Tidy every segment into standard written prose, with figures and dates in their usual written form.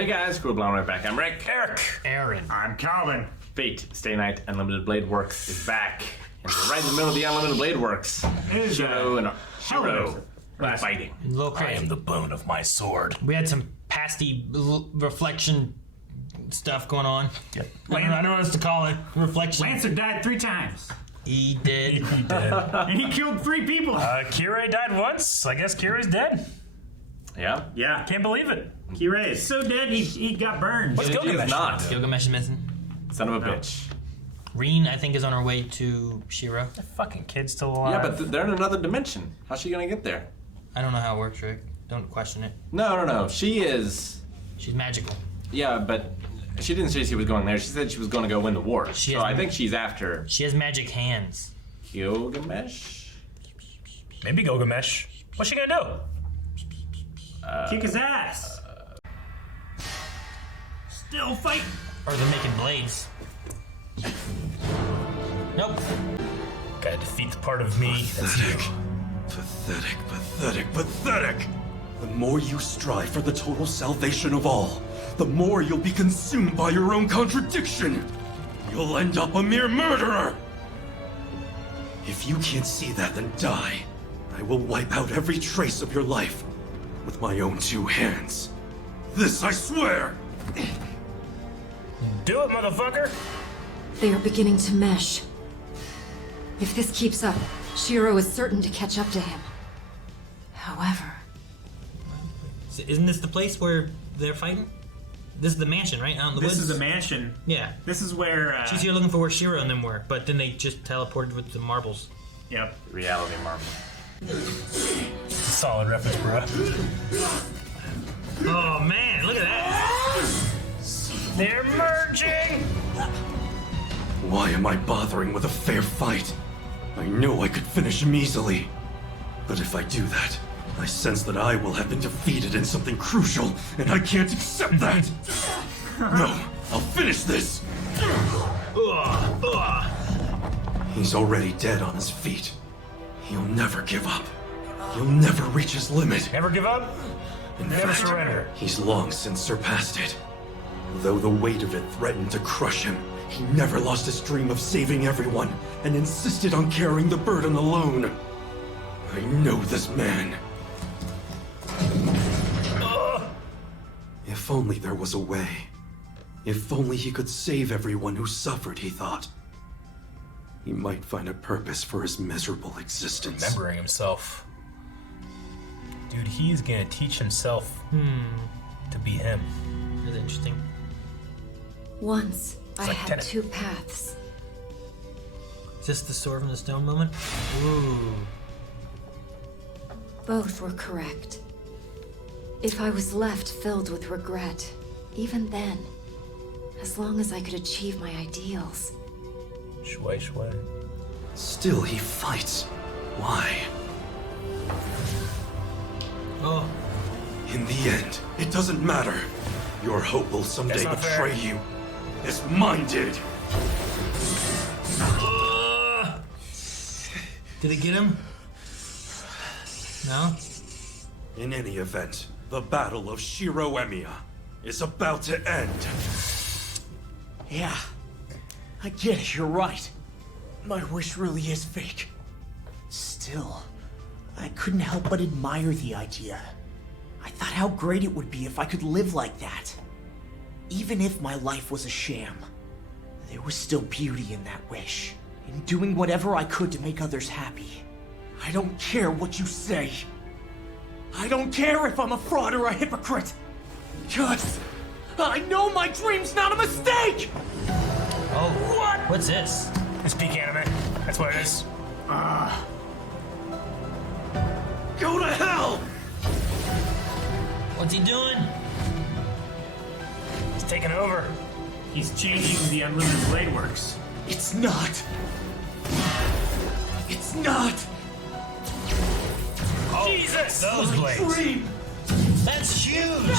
Hey guys, cool blonde right back. I'm Rick. Eric. Aaron. I'm Calvin. Fate Stay Night Unlimited Blade Works is back. And we're right in the middle of the Unlimited Blade Works. Shiro and Shiro fighting. A little I crazy. am the bone of my sword. We had some pasty reflection stuff going on. Yep. I don't know what else to call it. Reflection. Lancer died 3 times. He did. He did. And he killed 3 people. Kirei died once. I guess Kirei's dead. Yeah? Yeah. Can't believe it. Kirei is so dead he got burned. What's He is Gilgamesh? not. Gilgamesh is missing. Son of a bitch. Reen, I think, is on her way to Shiro. The fucking kid's still alive. Yeah, but they're in another dimension. How's she gonna get there? I don't know how it works, Rick. Don't question it. No. She is... She's magical. Yeah, but she didn't say she was going there. She said she was going to go win the war. She So has- I think she's after She has magic hands. Gilgamesh? Maybe Gilgamesh. What's she gonna do? Kick his ass. Still fighting. Or they're making blades. Nope. Gotta defeat the part of me that's you. Pathetic. The more you strive for the total salvation of all, the more you'll be consumed by your own contradiction. You'll end up a mere murderer. If you can't see that, then die. I will wipe out every trace of your life with my own 2 hands. This I swear! Do it, motherfucker! They are beginning to mesh. If this keeps up, Shiro is certain to catch up to him. However... So isn't this the place where they're fighting? This is the mansion, right? Out in the This woods? is the mansion. Yeah. This is where... She's here looking for where Shiro and them were, but then they just teleported with the marbles. Yep. Reality marvel. It's a solid reference, bro. Oh man, look at that! They're merging! Why am I bothering with a fair fight? I know I could finish him easily. But if I do that, I sense that I will have been defeated in something crucial, and I can't accept that! No, I'll finish this! He's already dead on his feet. He'll never give up. He'll never reach his limit. Never give up, In never fact, surrender. he's long since surpassed it. Though the weight of it threatened to crush him, he never lost his dream of saving everyone and insisted on carrying the burden alone. I know this man. If only there was a way. If only he could save everyone who suffered, he thought. He might find a purpose for his miserable existence. Remembering himself. Dude, he's gonna teach himself to be him. That's interesting. Once, I like had Tenet. 2 paths. Is this the sword from the stone moment? Ooh. Both were correct. If I was left filled with regret, even then, as long as I could achieve my ideals, Shway. Still, he fights. Why? Oh. In the end, it doesn't matter. Your hope will someday That's not fair. betray you, as mine did. Did it get him? No? In any event, the Battle of Shiro Emiya is about to end. Yeah, I get it, you're right. My wish really is fake. Still, I couldn't help but admire the idea. I thought how great it would be if I could live like that. Even if my life was a sham, there was still beauty in that wish. In doing whatever I could to make others happy. I don't care what you say. I don't care if I'm a fraud or a hypocrite. Because I know my dream's not a mistake! Oh. What? What's this? It's peak anime. That's what it is. Go to hell! What's he doing? It's taking over. He's changing the Unlimited Blade Works. It's not. It's not. Oh, Jesus! Those blades. Dream. That's huge!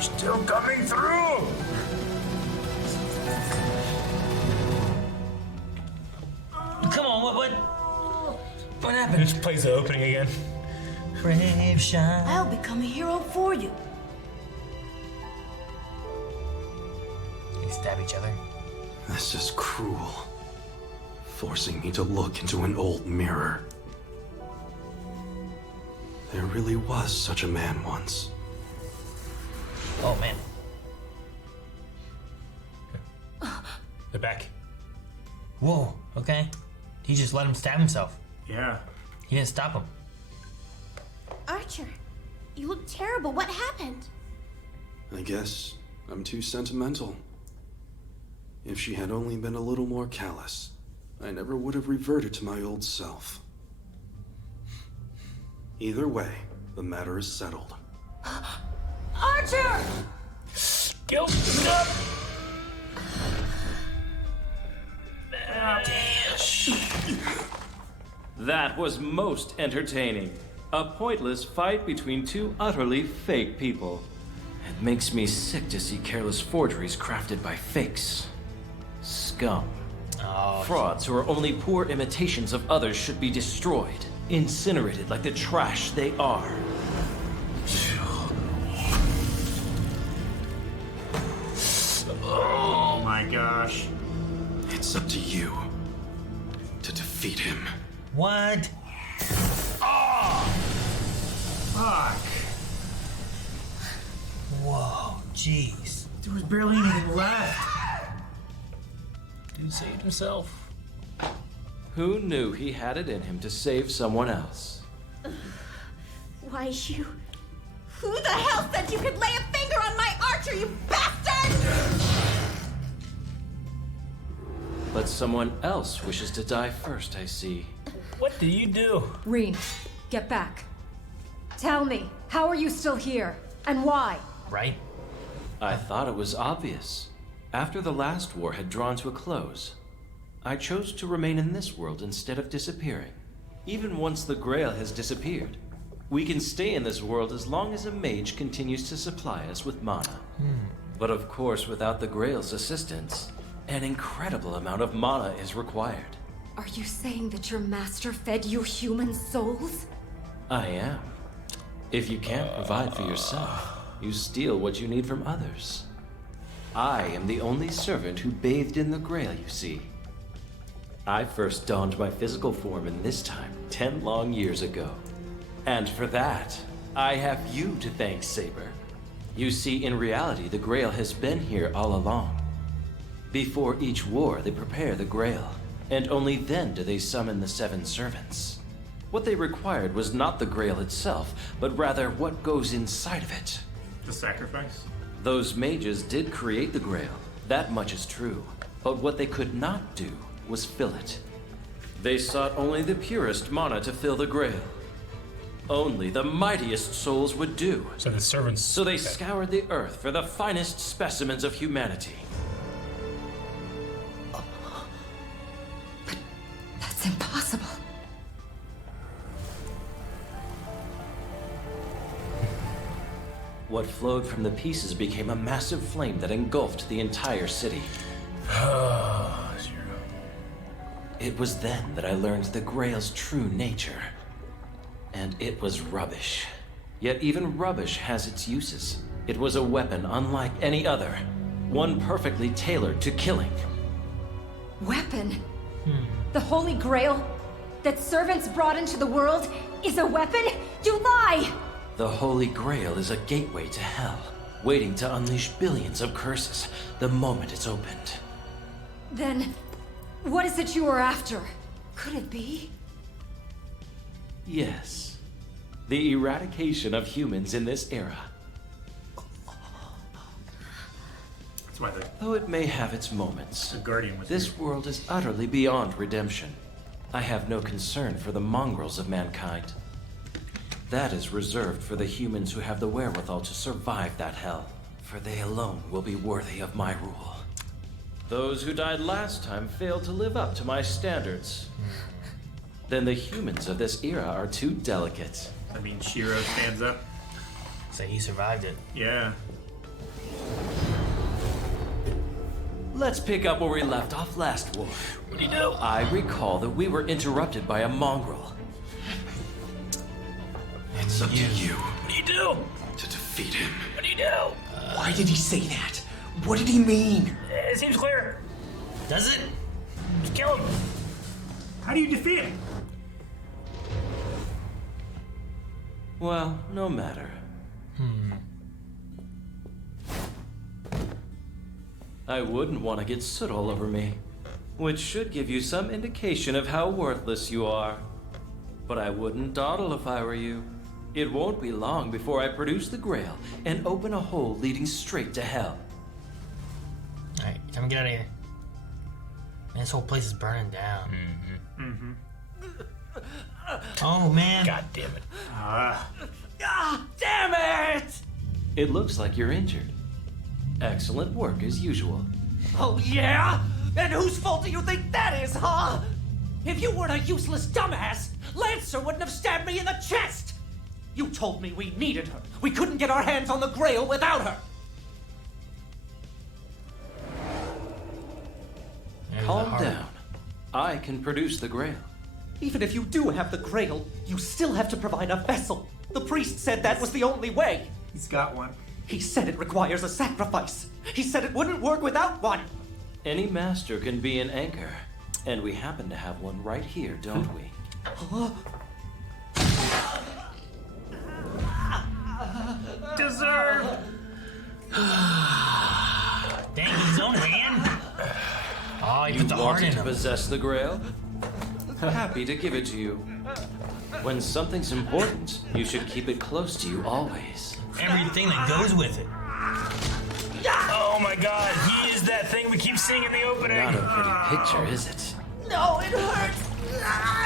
Still coming through! Come on, what happened? Just plays the opening again. Crave shine. I'll become a hero for you. They stab each other. This is cruel. Forcing me to look into an old mirror. There really was such a man once. Oh man. They're back. Whoa, okay. He just let him stab himself. Yeah. He didn't stop him. Archer, you look terrible. What happened? I guess I'm too sentimental. If she had only been a little more callous, I never would have reverted to my old self. Either way, the matter is settled. Archer! Guilt up. That was most entertaining. A pointless fight between two utterly fake people. It makes me sick to see careless forgeries crafted by fakes. Scum. Frauds who are only poor imitations of others should be destroyed, incinerated like the trash they are. Oh my gosh. It's up to you to defeat him. What? Fuck. Whoa, jeez. There was barely anything left. Dude saved himself. Who knew he had it in him to save someone else? Why, you... Who the hell said you could lay a finger on my Archer, you bastard? But someone else wishes to die first, I see. What did you do? Reen, get back. Tell me, how are you still here? And why? Right? I thought it was obvious. After the last war had drawn to a close, I chose to remain in this world instead of disappearing. Even once the Grail has disappeared, we can stay in this world as long as a mage continues to supply us with mana. But of course, without the Grail's assistance, an incredible amount of mana is required. Are you saying that your master fed you human souls? I am. If you can't provide for yourself, you steal what you need from others. I am the only servant who bathed in the Grail, you see. I first donned my physical form in this time 10 long years ago. And for that, I have you to thank, Saber. You see, in reality, the Grail has been here all along. Before each war, they prepare the Grail, and only then do they summon the 7 servants. What they required was not the Grail itself, but rather what goes inside of it. The sacrifice? Those mages did create the Grail, that much is true. But what they could not do was fill it. They sought only the purest mana to fill the Grail. Only the mightiest souls would do. So the servants. So they scoured the earth for the finest specimens of humanity. That's impossible. What flowed from the pieces became a massive flame that engulfed the entire city. It was then that I learned the Grail's true nature. And it was rubbish. Yet even rubbish has its uses. It was a weapon unlike any other. One perfectly tailored to killing. Weapon? The Holy Grail that servants brought into the world is a weapon? You lie! The Holy Grail is a gateway to hell, waiting to unleash billions of curses the moment it's opened. Then, what is it you were after? Could it be? Yes. The eradication of humans in this era. That's why the Though it may have its moments, Guardian was this here. world is utterly beyond redemption. I have no concern for the mongrels of mankind. That is reserved for the humans who have the wherewithal to survive that hell, for they alone will be worthy of my rule. Those who died last time failed to live up to my standards. Then the humans of this era are too delicate. I mean, Shiro stands up. So he survived it. Yeah. Let's pick up where we left off last war. What do you do? I recall that we were interrupted by a mongrel. And It's up to you What do you do? to defeat him. What do you do? Why did he say that? What did he mean? It seems clear. Does it? Just kill him. How do you defeat him? Well, no matter. I wouldn't want to get soot all over me, which should give you some indication of how worthless you are. But I wouldn't dawdle if I were you. It won't be long before I produce the Grail and open a hole leading straight to hell. Alright, time to get out of here. Man, this whole place is burning down. Oh, man. God damn it. Damn it! It looks like you're injured. Excellent work as usual. Oh, yeah? And whose fault do you think that is, huh? If you weren't a useless dumbass, Lancer wouldn't have stabbed me in the chest! You told me we needed her. We couldn't get our hands on the Grail without her. There's the Calm heart. down. I can produce the Grail. Even if you do have the Grail, you still have to provide a vessel. The priest said that was the only way. He's got one. He said it requires a sacrifice. He said it wouldn't work without one. Any master can be an anchor, and we happen to have one right here, don't we? Deserve. Dang, with his own hand? Oh, he You put the heart in wanted to him. possess the Grail? Happy to give it to you. When something's important, you should keep it close to you always. Everything that goes with it. Oh my god, he is that thing we keep seeing in the opening. Not a pretty picture, is it? No, it hurts.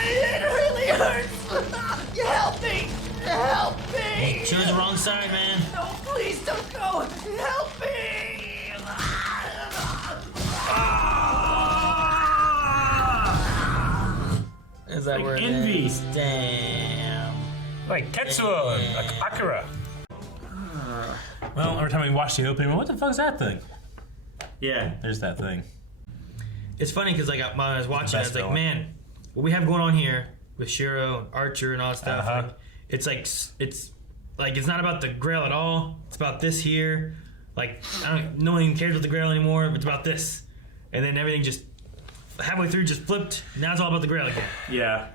It really hurts. Help me. Help me. Chose the wrong side, man. No, please don't go. Help me. Is that Like where it envy. is? Damn. Like Tetsuo and Akira. Well, every time we watch the opening, what the fuck's that thing? Yeah. There's that thing. It's funny because like when I was watching, I best was like, villain. man, what we have going on here with Shiro and Archer and all that stuff. Uh-huh. Like, it's not about the Grail at all. It's about this here. Like no one even cares about the Grail anymore. It's about this, and then everything just halfway through just flipped. Now it's all about the Grail again. Yeah.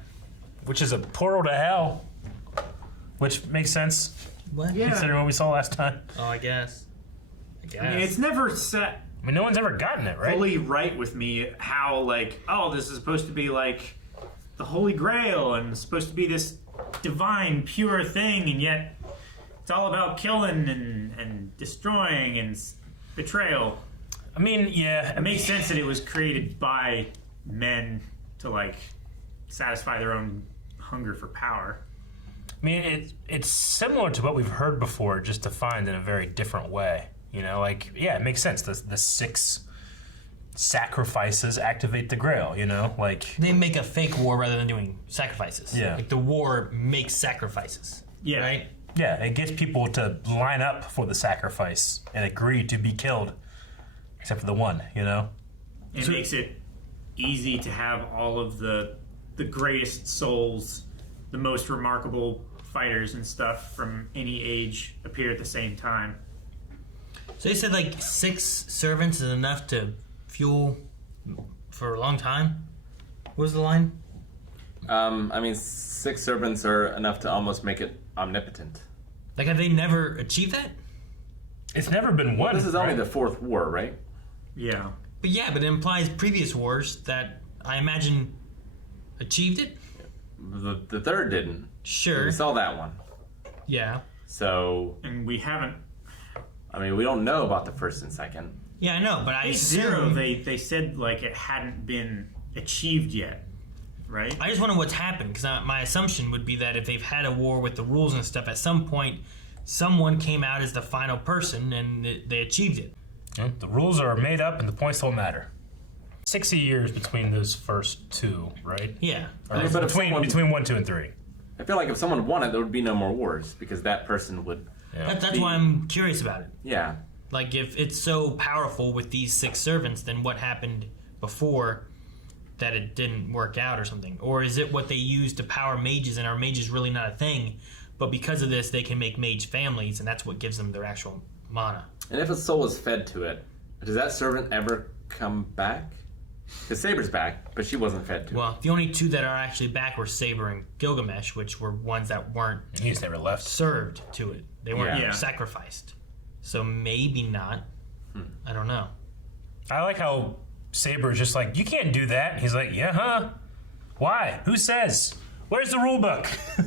Which is a portal to hell. Which makes sense, What? considering what we saw last time. Oh, I guess. I mean, it's never set I mean, no one's ever gotten it, right? fully right with me how, like, oh, this is supposed to be like the Holy Grail and it's supposed to be this divine, pure thing, and yet it's all about killing and destroying and betrayal. I mean, yeah. It makes sense that it was created by men to, like, satisfy their own hunger for power. I mean, it's similar to what we've heard before, just defined in a very different way. You know, like, yeah, it makes sense. The 6 sacrifices activate the Grail, you know? Like, They make a fake war rather than doing sacrifices. Yeah. Like the war makes sacrifices. Yeah. Right? yeah, it gets people to line up for the sacrifice and agree to be killed, except for the one, you know? It makes it easy to have all of the greatest souls, the most remarkable fighters and stuff from any age appear at the same time. So they said like 6 servants is enough to fuel for a long time? What was the line? I mean, 6 servants are enough to almost make it omnipotent. Like, have they never achieved that? It's never been won. This is only right? the 4th war, right? Yeah. But yeah, but it implies previous wars that I imagine achieved it? The 3rd didn't. Sure. We saw that one. Yeah. So, And we haven't. I mean, we don't know about the 1st and 2nd. Yeah, I know, but I 0, assume... they said like it hadn't been achieved yet, right? I just wonder what's happened, because my assumption would be that if they've had a war with the rules and stuff, at some point, someone came out as the final person and they achieved it. Yeah, the rules are made up and the points don't matter. 60 years between those first 2, right? Yeah. Or I mean, but if between, someone- between 1, 2, and 3. I feel like if someone won it, there would be no more wars because that person would. Yeah. That's why I'm curious about it. Yeah. Like, if it's so powerful with these 6 servants, then what happened before that it didn't work out or something? Or is it what they used to power mages, and are mages really not a thing, but because of this, they can make mage families, and that's what gives them their actual mana. And if a soul is fed to it, does that servant ever come back? Because Saber's back, but she wasn't fed to it. Well, the only two that are actually back were Saber and Gilgamesh, which were ones that weren't He's never left. served to it. They weren't Yeah. sacrificed. So maybe not. I don't know. I like how Saber's just like, you can't do that. He's like, yeah, huh? Why? Who says? Where's the rule book?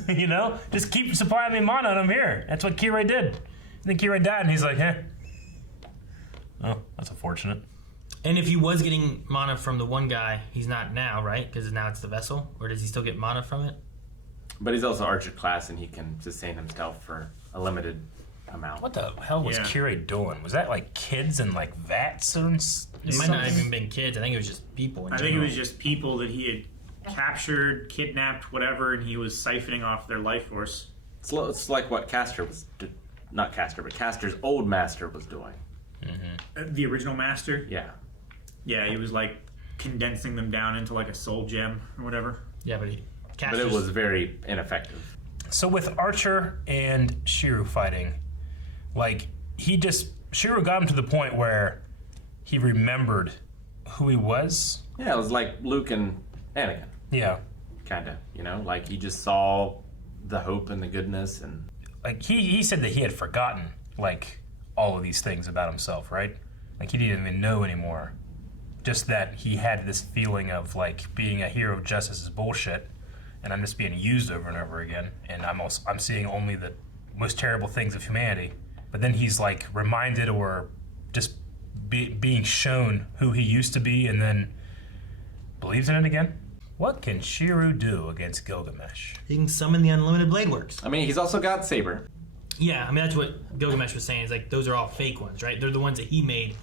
You know? Just keep supplying me mana and I'm here. That's what Kirei did. And then Kirei died and he's like, eh. Oh, that's unfortunate. And if he was getting mana from the one guy, he's not now, right? Because now it's the vessel? Or does he still get mana from it? But he's also Archer class, and he can sustain himself for a limited amount. What the hell was Yeah. Kirei doing? Was that like kids and like vats or It might not have even been kids. I think it was just people in I think it general. was just people that he had captured, kidnapped, whatever, and he was siphoning off their life force. It's like what Castor was, not Castor, but Castor's old master was doing. The original master? Yeah. Yeah, he was like condensing them down into like a soul gem or whatever. Yeah, but But it was very ineffective. So with Archer and Shiru fighting, like Shiru got him to the point where he remembered who he was. Yeah, it was like Luke and Anakin, Yeah. kind of, like he just saw the hope and the goodness, and Like he said that he had forgotten like all of these things about himself, right? Like he didn't even know anymore. Just that he had this feeling of like being a hero of justice is bullshit, and I'm just being used over and over again, and I'm seeing only the most terrible things of humanity. But then he's like reminded or just being shown who he used to be, and then believes in it again. What can Shiru do against Gilgamesh? He can summon the unlimited blade works. I mean, he's also got Saber. Yeah, I mean, that's what Gilgamesh was saying. Is like, those are all fake ones, right? They're the ones that he made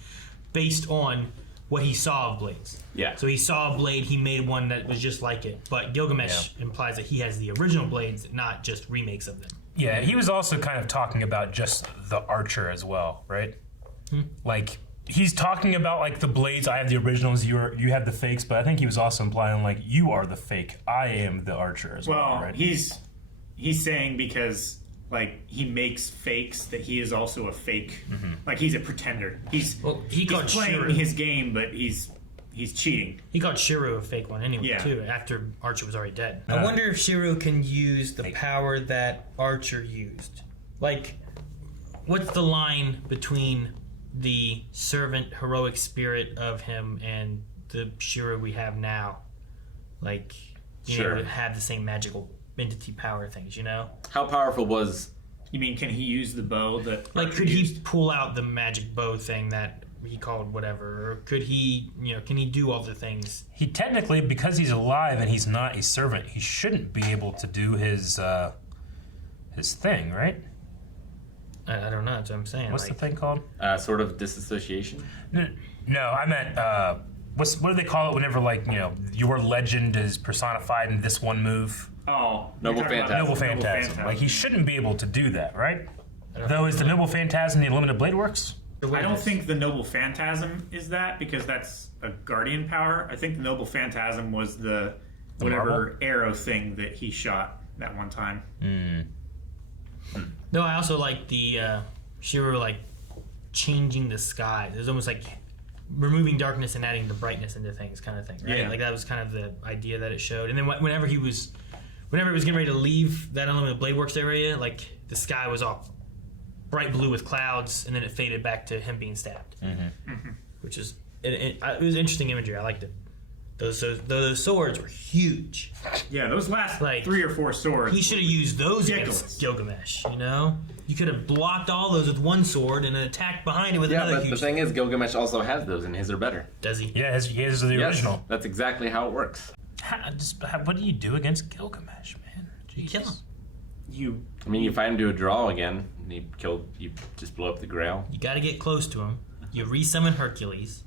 based on what he saw of blades. Yeah. So he saw a blade, he made one that was just like it. But Gilgamesh implies that he has the original blades, not just remakes of them. Yeah, he was also kind of talking about just the Archer as well, right? Like, he's talking about like the blades. I have the originals. You have the fakes. But I think he was also implying like you are the fake. I am the Archer as well. Well, Right? he's saying because like he makes fakes that he is also a fake. Like he's a pretender. He's He called playing Shiru. his game, but he's cheating. He called Shiru a fake one anyway, Yeah. too, after Archer was already dead. Uh, I wonder if Shiru can use the power that Archer used. Like, what's the line between the servant heroic spirit of him and the Shiru we have now? Like, being Sure. able to have the same magical entity power things, you know? How powerful was? You mean can he use the bow that? Like, Archer could he used? pull out the magic bow thing that he called whatever? Or could he, can he do all the things? he technically, because he's alive and he's not a servant, he shouldn't be able to do his thing, right? I don't know, that's what I'm saying. What's the thing called? Sort of disassociation. No, I meant what do they call it whenever like your legend is personified in this one move? Oh, Noble you're talking about Phantasm. Noble Phantasm. Like he shouldn't be able to do that, right? Though is the Noble Phantasm the Unlimited Blade Works? I don't think the Noble Phantasm is that because that's a Guardian power. I think the Noble Phantasm was the whatever marble? arrow thing that he shot that one time. No, I also like the Shiru like changing the sky. It was almost like removing darkness and adding the brightness into things, kind of thing. Right? Yeah. Like that was kind of the idea that it showed. And then whenever it was getting ready to leave that Unlimited Blade Works area, like the sky was all bright blue with clouds, and then it faded back to him being stabbed. Which is it was interesting imagery. I liked it. Those swords were huge. Yeah, those last Like, 3 or 4 swords. He should have used those Ridiculous. against Gilgamesh, You could have blocked all those with one sword and then attacked behind it with Yeah, another but the huge thing is, Gilgamesh also has those, and his are better. Does he? Yeah, he is the original. That's exactly how it works. What do you do against Gilgamesh, man? You kill him. You I mean, you find him to a draw again, and you just blow up the Grail. You got to get close to him. You resummon Hercules.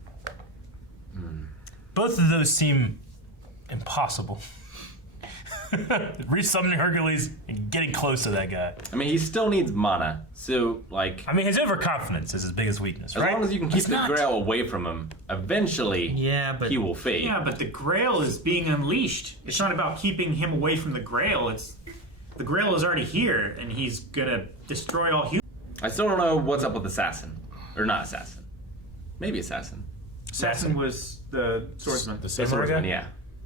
Both of those seem impossible. Resummoning Hercules and getting close to that guy. I mean, he still needs mana, so like, I mean, his overconfidence is his biggest weakness, as right? long as you can keep It's the not. Grail away from him, eventually Yeah, but he will fade. Yeah, but the Grail is being unleashed. It's not about keeping him away from the Grail. It's the Grail is already here, and he's gonna destroy all humans. I still don't know what's up with Assassin. Or not Assassin. Maybe Assassin. Assassin was the swordsman. The samurai guy? Yeah.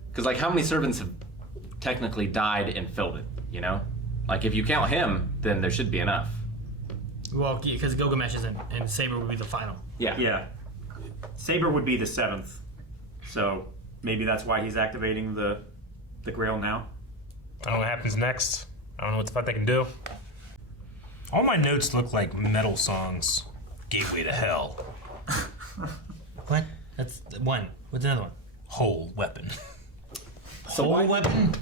Because, like, how many servants have technically died and filled it, you know? Like, if you count him, then there should be enough. Well, because Gilgamesh isn't, and Saber would be the final. Yeah. Yeah. Saber would be the 7th. So maybe that's why he's activating the Grail now. I don't know what happens next. I don't know what the fuck they can do. All my notes look like metal songs. Gateway to Hell. What? That's one. What's another one? Whole weapon. So why weapon?